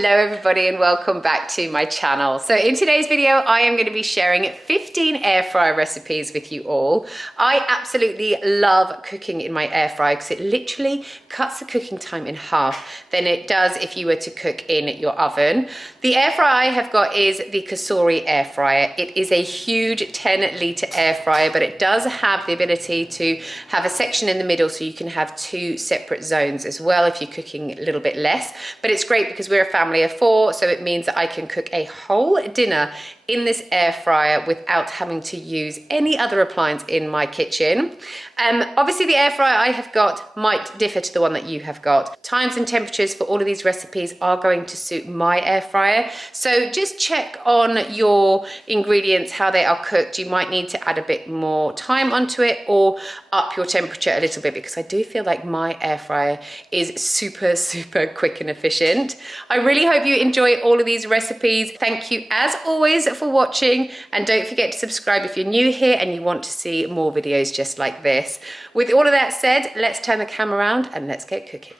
Hello everybody and welcome back to my channel. So in today's video, I am going to be sharing 15 air fryer recipes with you all. I absolutely love cooking in my air fryer because it literally cuts the cooking time in half than it does if you were to cook in your oven. The air fryer I have got is the Cosori air fryer. It is a huge 10-litre air fryer, but it does have the ability to have a section in the middle so you can have two separate zones as well if you're cooking a little bit less. But it's great because we're a family of 4, so it means that I can cook a whole dinner in this air fryer without having to use any other appliance in my kitchen. Obviously the air fryer I have got might differ to the one that you have got. Times and temperatures for all of these recipes are going to suit my air fryer. So just check on your ingredients, how they are cooked. You might need to add a bit more time onto it or up your temperature a little bit, because I do feel like my air fryer is super quick and efficient. I really hope you enjoy all of these recipes. Thank you as always for watching, and don't forget to subscribe if you're new here and you want to see more videos just like this. With all of that said, let's turn the camera around and let's get cooking.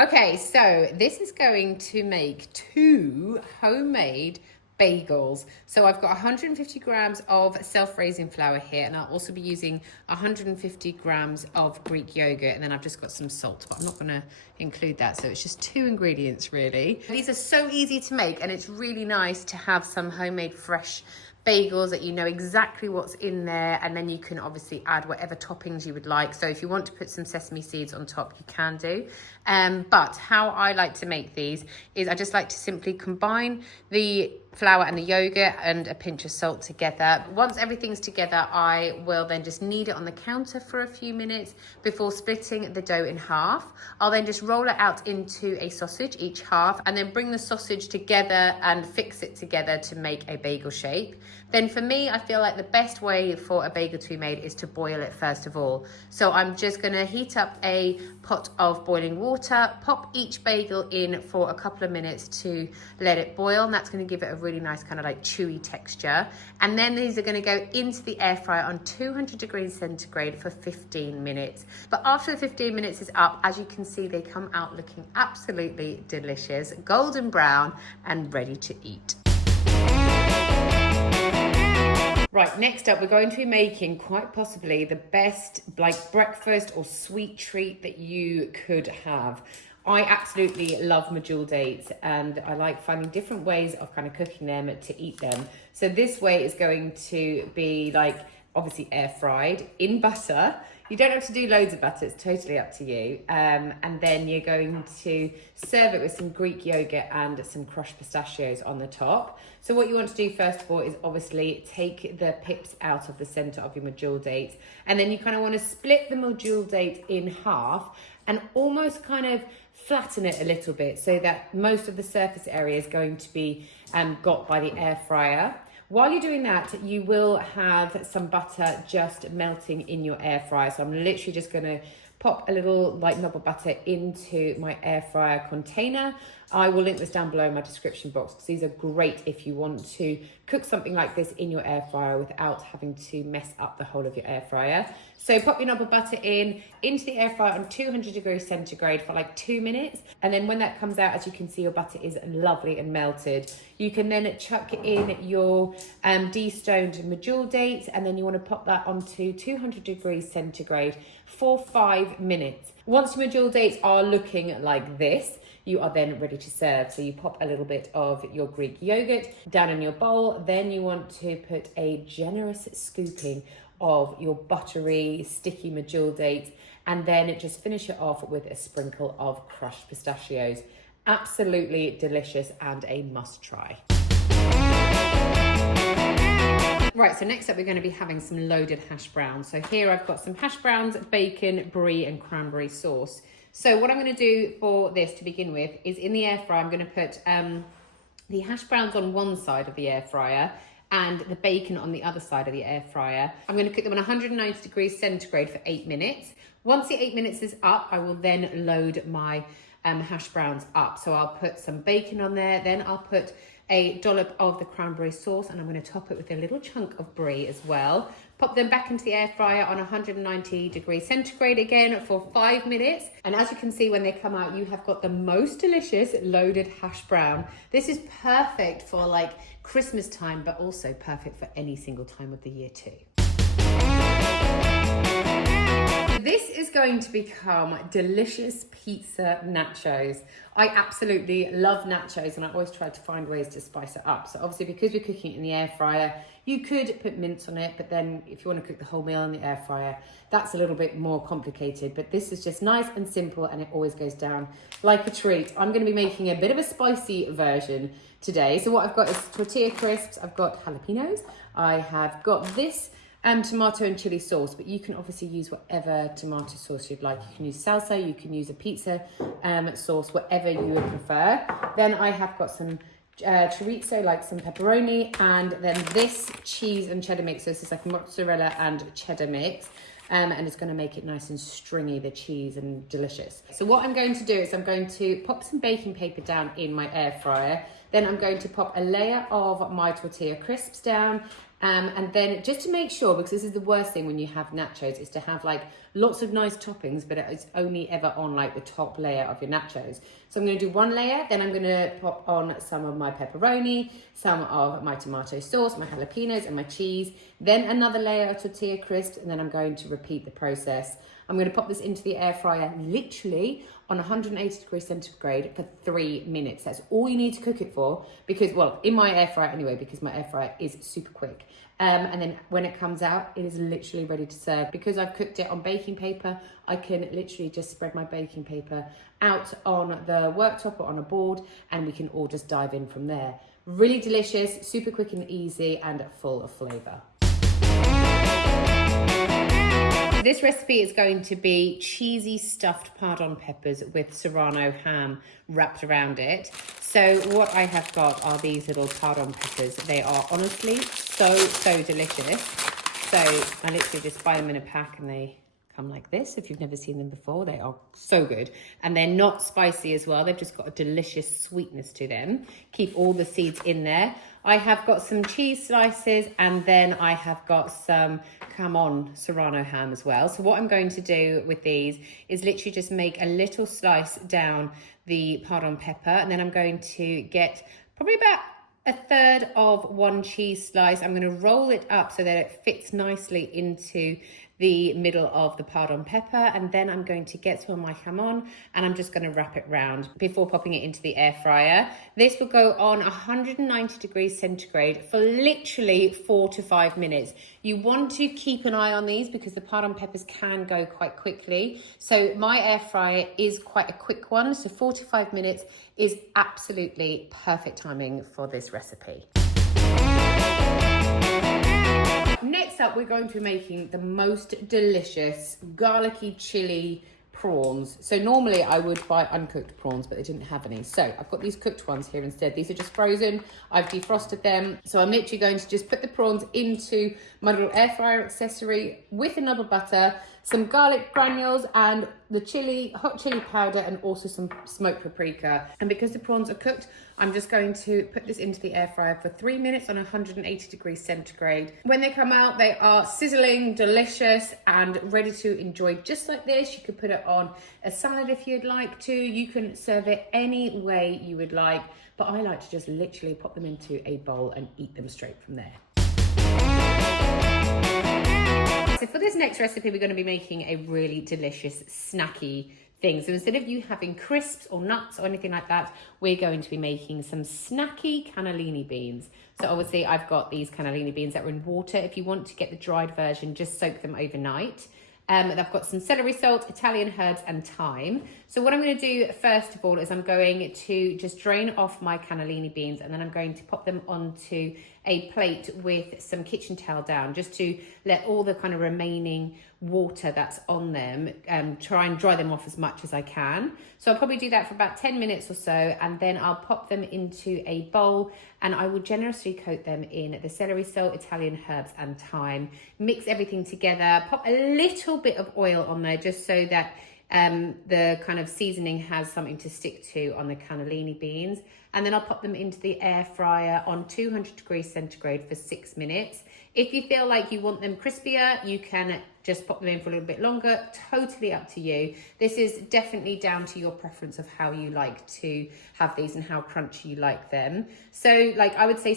Okay, so this is going to make 2 homemade bagels. So I've got 150 grams of self-raising flour here, and I'll also be using 150 grams of Greek yogurt, and then I've just got some salt, but I'm not going to include that. So it's just 2 ingredients really. These are so easy to make, and it's really nice to have some homemade fresh bagels that you know exactly what's in there, and then you can obviously add whatever toppings you would like. So if you want to put some sesame seeds on top, you can do. But how I like to make these is I just like to simply combine the flour and the yogurt and a pinch of salt together. Once everything's together, I will then just knead it on the counter for a few minutes before splitting the dough in half. I'll then just roll it out into a sausage, each half, and then bring the sausage together and fix it together to make a bagel shape. Then for me, I feel like the best way for a bagel to be made is to boil it first of all. So I'm just gonna heat up a pot of boiling water, pop each bagel in for a couple of minutes to let it boil, and that's gonna give it a really nice kind of like chewy texture. And then these are gonna go into the air fryer on 200 degrees centigrade for 15 minutes. But after the 15 minutes is up, as you can see, they come out looking absolutely delicious, golden brown and ready to eat. Right, next up, we're going to be making quite possibly the best like breakfast or sweet treat that you could have. I absolutely love Mael Dates, and I like finding different ways of kind of cooking them to eat them. So this way is going to be like obviously air fried in butter. You don't have to do loads of butter, it's totally up to you. And then you're going to serve it with some Greek yogurt and some crushed pistachios on the top. So what you want to do first of all is obviously take the pips out of the center of your Mael Dates, and then you kind of want to split the Mael Date in half and almost kind of flatten it a little bit so that most of the surface area is going to be got by the air fryer. While you're doing that, you will have some butter just melting in your air fryer. So I'm literally just gonna pop a little like knob of butter into my air fryer container. I will link this down below in my description box because these are great if you want to cook something like this in your air fryer without having to mess up the whole of your air fryer. So pop your knob of butter into the air fryer on 200 degrees centigrade for like 2 minutes. And then when that comes out, as you can see, your butter is lovely and melted. You can then chuck in your de-stoned Mael Dates, and then you want to pop that onto 200 degrees centigrade for 5 minutes. Once your Mael Dates are looking like this, you are then ready to serve. So you pop a little bit of your Greek yogurt down in your bowl. Then you want to put a generous scooping of your buttery, sticky Mael Dates, and then just finish it off with a sprinkle of crushed pistachios. Absolutely delicious and a must try. Right, so next up we're going to be having some loaded hash browns. So here I've got some hash browns, bacon, brie and cranberry sauce. So what I'm going to do for this to begin with is in the air fryer I'm going to put the hash browns on one side of the air fryer and the bacon on the other side of the air fryer. I'm going to cook them on 190 degrees centigrade for 8 minutes. Once the 8 minutes is up, I will then load my hash browns up. So I'll put some bacon on there, then I'll put a dollop of the cranberry sauce, and I'm going to top it with a little chunk of brie as well. Pop them back into the air fryer on 190 degrees centigrade again for 5 minutes. And as you can see, when they come out, you have got the most delicious loaded hash brown. This is perfect for like Christmas time, but also perfect for any single time of the year too. This is going to become delicious pizza nachos. I absolutely love nachos, and I always try to find ways to spice it up. So obviously, because we're cooking it in the air fryer, you could put mince on it, but then if you want to cook the whole meal in the air fryer, that's a little bit more complicated. But this is just nice and simple, and it always goes down like a treat. I'm going to be making a bit of a spicy version today. So what I've got is tortilla crisps, I've got jalapenos, I have got this tomato and chili sauce, but you can obviously use whatever tomato sauce you'd like. You can use salsa, you can use a pizza sauce, whatever you would prefer. Then I have got some chorizo, like some pepperoni, and then this cheese and cheddar mix. So this is like mozzarella and cheddar mix. And it's going to make it nice and stringy, the cheese, and delicious. So what I'm going to do is I'm going to pop some baking paper down in my air fryer. Then I'm going to pop a layer of my tortilla crisps down. And then just to make sure, because this is the worst thing when you have nachos, is to have like lots of nice toppings, but it's only ever on like the top layer of your nachos. So I'm going to do one layer, then I'm going to pop on some of my pepperoni, some of my tomato sauce, my jalapenos and my cheese, then another layer of tortilla crisps, and then I'm going to repeat the process. I'm going to pop this into the air fryer literally on 180 degrees centigrade for 3 minutes. That's all you need to cook it for, because, well, in my air fryer anyway, because my air fryer is super quick. And then when it comes out, it is literally ready to serve. Because I've cooked it on baking paper, I can literally just spread my baking paper out on the worktop or on a board, and we can all just dive in from there. Really delicious, super quick and easy, and full of flavour. This recipe is going to be cheesy stuffed pardon peppers with serrano ham wrapped around it. So what I have got are these little pardon peppers. They are honestly so delicious. So I literally just buy them in a pack, and they come like this. If you've never seen them before, they are so good. And they're not spicy as well. They've just got a delicious sweetness to them. Keep all the seeds in there. I have got some cheese slices, and then I have got some Camon serrano ham as well. So what I'm going to do with these is literally just make a little slice down the pardon pepper, and then I'm going to get probably about a third of one cheese slice. I'm going to roll it up so that it fits nicely into the middle of the pardon pepper, and then I'm going to get some of my jamon, and I'm just going to wrap it round before popping it into the air fryer. This will go on 190 degrees centigrade for literally 4 to 5 minutes. You want to keep an eye on these because the pardon peppers can go quite quickly. So my air fryer is quite a quick one, so 4 to 5 minutes is absolutely perfect timing for this recipe. Next up, we're going to be making the most delicious garlicky chili prawns. So normally I would buy uncooked prawns, but they didn't have any. So I've got these cooked ones here instead. These are just frozen. I've defrosted them. So I'm literally going to just put the prawns into my little air fryer accessory with another butter, some garlic granules, and the hot chili powder, and also some smoked paprika. And because the prawns are cooked, I'm just going to put this into the air fryer for 3 minutes on 180 degrees centigrade. When they come out, they are sizzling, delicious, and ready to enjoy just like this. You could put it on a salad if you'd like to. You can serve it any way you would like, but I like to just literally pop them into a bowl and eat them straight from there. So for this next recipe, we're going to be making a really delicious snacky thing. So instead of you having crisps or nuts or anything like that, we're going to be making some snacky cannellini beans. So obviously I've got these cannellini beans that are in water. If you want to get the dried version, just soak them overnight. And I've got some celery salt, Italian herbs, and thyme. So what I'm going to do first of all is I'm going to just drain off my cannellini beans, and then I'm going to pop them onto a plate with some kitchen towel down, just to let all the kind of remaining water that's on them, try and dry them off as much as I can. So I'll probably do that for about 10 minutes or so, and then I'll pop them into a bowl, and I will generously coat them in the celery salt, Italian herbs, and thyme. Mix everything together, pop a little bit of oil on there just so that the kind of seasoning has something to stick to on the cannellini beans. And then I'll pop them into the air fryer on 200 degrees centigrade for 6 minutes. If you feel like you want them crispier, you can just pop them in for a little bit longer. Totally up to you. This is definitely down to your preference of how you like to have these and how crunchy you like them. So like I would say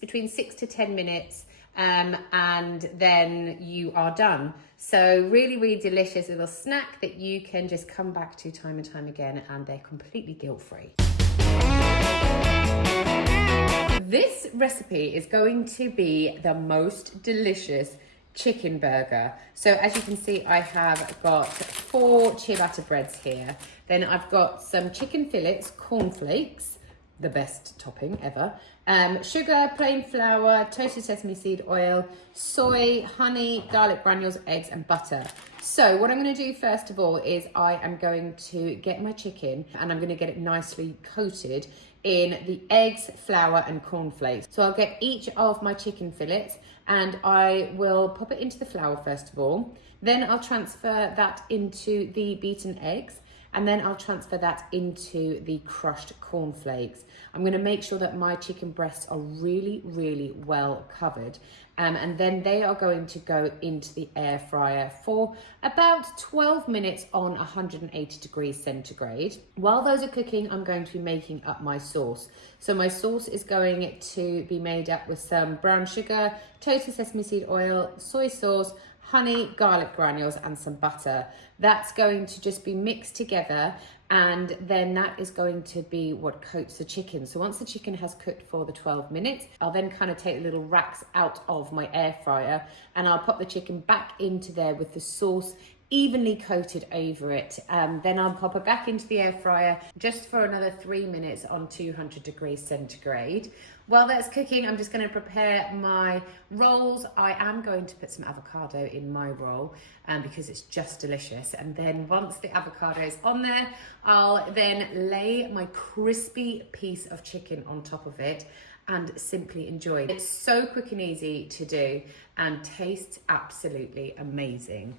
between 6 to 10 minutes, and then you are done. So really, really delicious little snack that you can just come back to time and time again, and they're completely guilt-free. This recipe is going to be the most delicious chicken burger. So as you can see, I have got 4 ciabatta breads here. Then I've got some chicken fillets, cornflakes, the best topping ever, sugar, plain flour, toasted sesame seed oil, soy, honey, garlic granules, eggs and butter. So what I'm going to do first of all is I am going to get my chicken and I'm going to get it nicely coated in the eggs, flour and cornflakes. So I'll get each of my chicken fillets and I will pop it into the flour first of all. Then I'll transfer that into the beaten eggs. And then I'll transfer that into the crushed cornflakes. I'm going to make sure that my chicken breasts are really, really well covered. And then they are going to go into the air fryer for about 12 minutes on 180 degrees centigrade. While those are cooking, I'm going to be making up my sauce. So my sauce is going to be made up with some brown sugar, toasted sesame seed oil, soy sauce, honey, garlic granules and some butter. That's going to just be mixed together, and then that is going to be what coats the chicken. So once the chicken has cooked for the 12 minutes, I'll then kind of take the little racks out of my air fryer and I'll pop the chicken back into there with the sauce evenly coated over it. Then I'll pop it back into the air fryer just for another 3 minutes on 200 degrees centigrade. While that's cooking, I'm just going to prepare my rolls. I am going to put some avocado in my roll because it's just delicious. And then once the avocado is on there, I'll then lay my crispy piece of chicken on top of it and simply enjoy. It's so quick and easy to do and tastes absolutely amazing.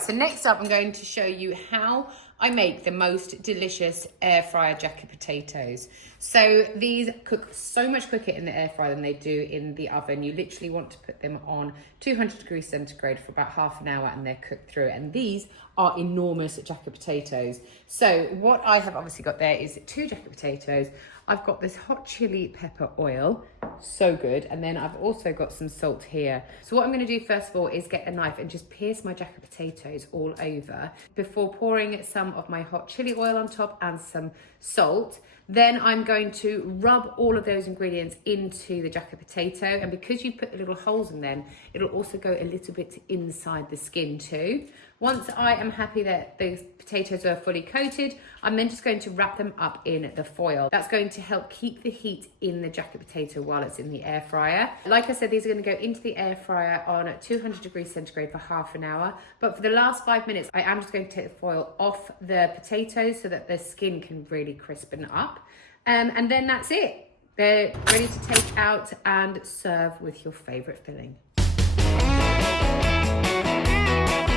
So next up, I'm going to show you how I make the most delicious air fryer jacket potatoes. So these cook so much quicker in the air fryer than they do in the oven. You literally want to put them on 200 degrees centigrade for about half an hour and they're cooked through. And these are enormous jacket potatoes. So what I have obviously got there is 2 jacket potatoes. I've got this hot chili pepper oil, so good. And then I've also got some salt here. So what I'm gonna do first of all is get a knife and just pierce my jacket potatoes all over before pouring some of my hot chili oil on top and some salt. Then I'm going to rub all of those ingredients into the jacket potato. And because you put the little holes in them, it'll also go a little bit inside the skin too. Once I am happy that the potatoes are fully coated, I'm then just going to wrap them up in the foil. That's going to help keep the heat in the jacket potato while it's in the air fryer. Like I said, these are going to go into the air fryer on 200 degrees centigrade for half an hour. But for the last 5 minutes, I am just going to take the foil off the potatoes so that the skin can really crispen up. And then that's it. They're ready to take out and serve with your favorite filling.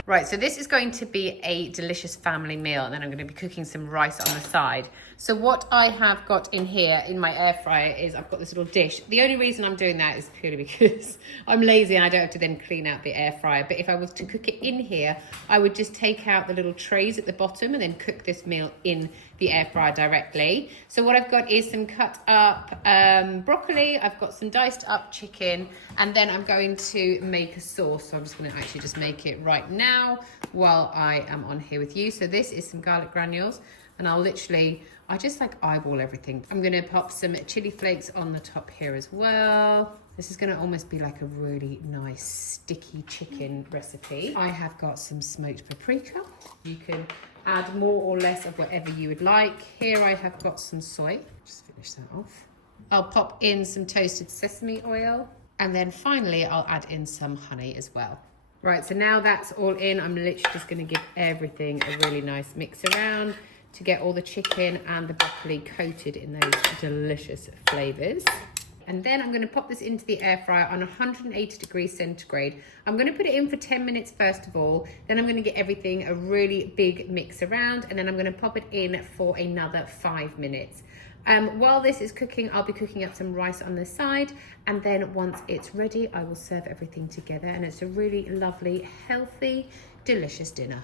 Right, so this is going to be a delicious family meal, and then I'm going to be cooking some rice on the side. So what I have got in here in my air fryer is I've got this little dish. The only reason I'm doing that is purely because I'm lazy and I don't have to then clean out the air fryer. But if I was to cook it in here, I would just take out the little trays at the bottom and then cook this meal in the air fryer directly. So what I've got is some cut up broccoli, I've got some diced up chicken, and then I'm going to make a sauce. So I'm just going to actually just make it right now while I am on here with you. So this is some garlic granules, and I just like eyeball everything. I'm going to pop some chili flakes on the top here as well. This is going to almost be like a really nice sticky chicken recipe. I have got some smoked paprika. You can add more or less of whatever you would like. Here I have got some soy. Just finish that off. I'll pop in some toasted sesame oil. And then finally, I'll add in some honey as well. Right, so now that's all in, I'm literally just going to give everything a really nice mix around to get all the chicken and the broccoli coated in those delicious flavours. And then I'm going to pop this into the air fryer on 180 degrees centigrade. I'm going to put it in for 10 minutes first of all. Then I'm going to get everything a really big mix around, and then I'm going to pop it in for another 5 minutes. While this is cooking, I'll be cooking up some rice on the side, and then once it's ready, I will serve everything together, and it's a really lovely, healthy, delicious dinner.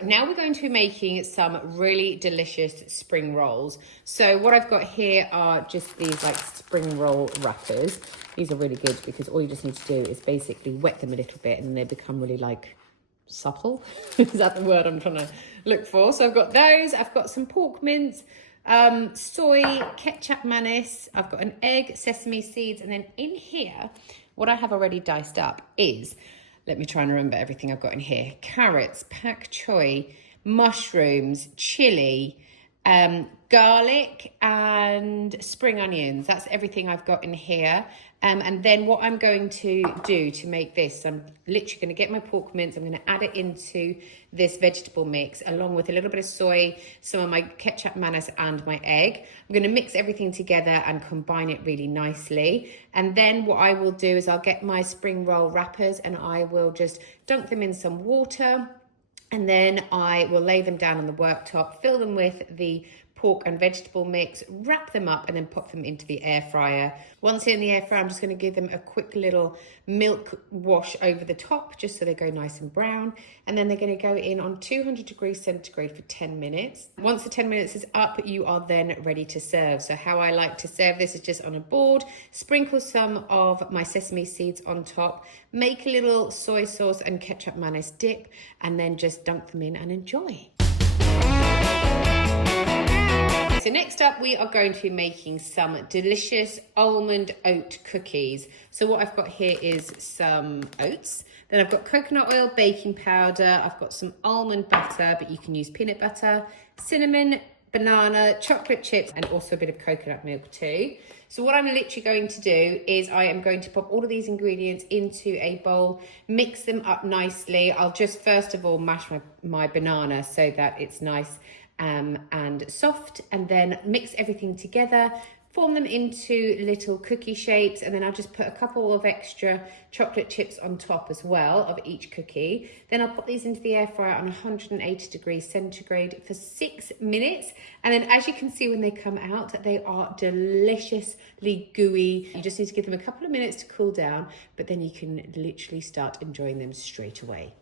Now we're going to be making some really delicious spring rolls. So what I've got here are just these like spring roll wrappers. These are really good because all you just need to do is basically wet them a little bit, and then they become really like supple. Is that the word I'm trying to look for? So I've got those, I've got some pork mince, soy, ketchup mayonnaise, I've got an egg, sesame seeds, and then in here, what I have already diced up is, let me try and remember everything I've got in here, carrots, pak choi, mushrooms, chili, garlic, and spring onions. That's everything I've got in here. And then what I'm going to do to make this, I'm literally going to get my pork mince, I'm going to add it into this vegetable mix along with a little bit of soy, some of my ketchup mayonnaise and my egg. I'm going to mix everything together and combine it really nicely. And then what I will do is I'll get my spring roll wrappers and I will just dunk them in some water. And then I will lay them down on the worktop, fill them with the pork and vegetable mix, wrap them up, and then pop them into the air fryer. Once they're in the air fryer, I'm just going to give them a quick little milk wash over the top, just so they go nice and brown. And then they're going to go in on 200 degrees centigrade for 10 minutes. Once the 10 minutes is up, you are then ready to serve. So how I like to serve this is just on a board, sprinkle some of my sesame seeds on top, make a little soy sauce and ketchup mayonnaise dip, and then just dunk them in and enjoy. So next up, we are going to be making some delicious almond oat cookies. So what I've got here is some oats. Then I've got coconut oil, baking powder. I've got some almond butter, but you can use peanut butter, cinnamon, banana, chocolate chips, and also a bit of coconut milk too. So what I'm literally going to do is I am going to pop all of these ingredients into a bowl, mix them up nicely. I'll just first of all mash my banana so that it's nice and soft, and then mix everything together, form them into little cookie shapes, and then I'll just put a couple of extra chocolate chips on top as well of each cookie. Then I'll put these into the air fryer on 180 degrees centigrade for 6 minutes, and then as you can see when they come out, they are deliciously gooey. You just need to give them a couple of minutes to cool down, but then you can literally start enjoying them straight away.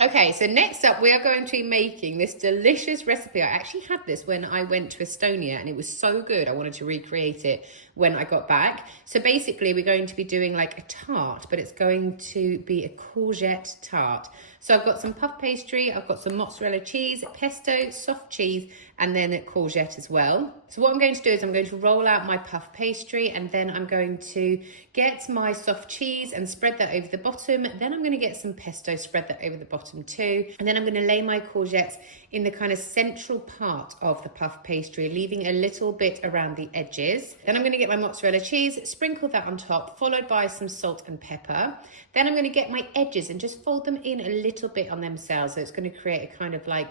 Okay, so next up we are going to be making this delicious recipe. I actually had this when I went to Estonia and it was so good. I wanted to recreate it when I got back. So basically we're going to be doing like a tart, but it's going to be a courgette tart. So I've got some puff pastry, I've got some mozzarella cheese, pesto, soft cheese, and then courgette as well. So what I'm going to do is I'm going to roll out my puff pastry, and then I'm going to get my soft cheese and spread that over the bottom. Then I'm going to get some pesto, spread that over the bottom too. And then I'm going to lay my courgettes in the kind of central part of the puff pastry, leaving a little bit around the edges. Then I'm going to get my mozzarella cheese, sprinkle that on top, followed by some salt and pepper. Then I'm going to get my edges and just fold them in a little bit on themselves. So it's going to create a kind of like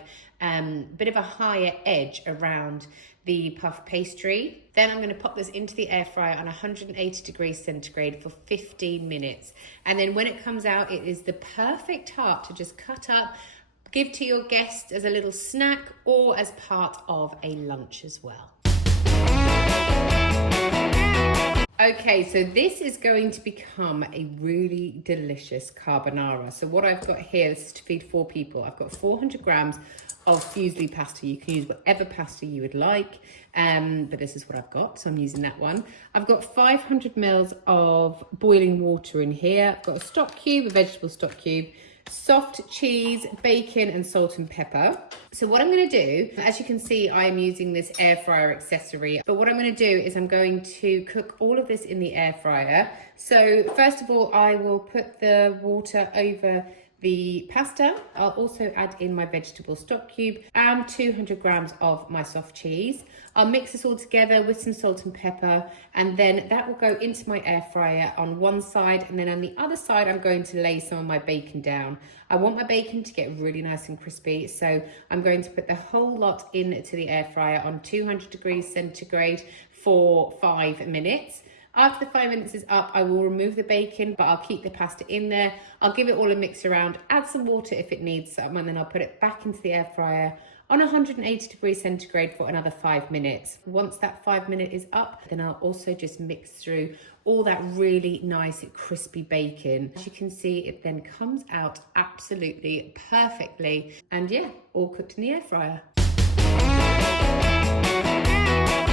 bit of a higher edge around the puff pastry. Then I'm going to pop this into the air fryer on 180 degrees centigrade for 15 minutes. And then when it comes out, it is the perfect tart to just cut up, give to your guests as a little snack or as part of a lunch as well. Okay, so this is going to become a really delicious carbonara. So what I've got here, this is to feed 4 people. I've got 400 grams of fusilli pasta. You can use whatever pasta you would like, but this is what I've got, so I'm using that one. I've got 500 mils of boiling water in here. I've got a stock cube, a vegetable stock cube, soft cheese, bacon, and salt and pepper. So what I'm going to do, as you can see, I'm using this air fryer accessory, but what I'm going to do is I'm going to cook all of this in the air fryer. So first of all, I will put the water over the pasta. I'll also add in my vegetable stock cube and 200 grams of my soft cheese. I'll mix this all together with some salt and pepper, and then that will go into my air fryer on one side, and then on the other side I'm going to lay some of my bacon down. I want my bacon to get really nice and crispy, so I'm going to put the whole lot into the air fryer on 200 degrees centigrade for 5 minutes. After the 5 minutes is up, I will remove the bacon, but I'll keep the pasta in there. I'll give it all a mix around, add some water if it needs some, and then I'll put it back into the air fryer on 180 degrees centigrade for another 5 minutes. Once that 5 minute is up, then I'll also just mix through all that really nice crispy bacon. As you can see, it then comes out absolutely perfectly, and yeah, all cooked in the air fryer.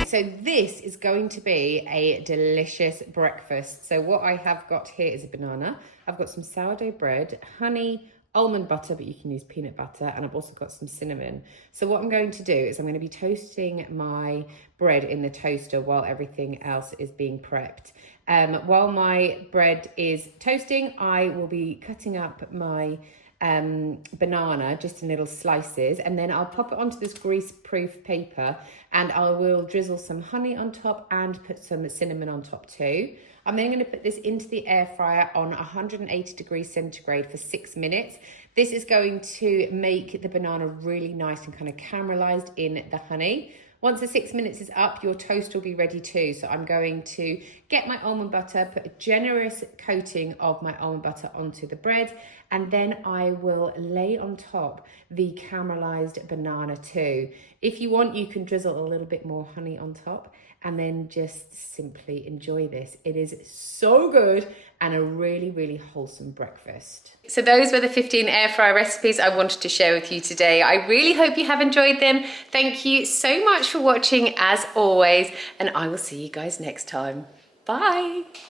So this is going to be a delicious breakfast. So what I have got here is a banana. I've got some sourdough bread, honey, almond butter, but you can use peanut butter, and I've also got some cinnamon. So what I'm going to do is I'm going to be toasting my bread in the toaster while everything else is being prepped. While my bread is toasting, I will be cutting up my banana just in little slices, and then I'll pop it onto this grease-proof paper, and I will drizzle some honey on top and put some cinnamon on top too. I'm then going to put this into the air fryer on 180 degrees centigrade for 6 minutes. This is going to make the banana really nice and kind of caramelized in the honey. Once the 6 minutes is up, your toast will be ready too. So I'm going to get my almond butter, put a generous coating of my almond butter onto the bread, and then I will lay on top the caramelized banana too. If you want, you can drizzle a little bit more honey on top, and then just simply enjoy this. It is so good and a really, really wholesome breakfast. So those were the 15 air fryer recipes I wanted to share with you today. I really hope you have enjoyed them. Thank you so much for watching as always, and I will see you guys next time. Bye.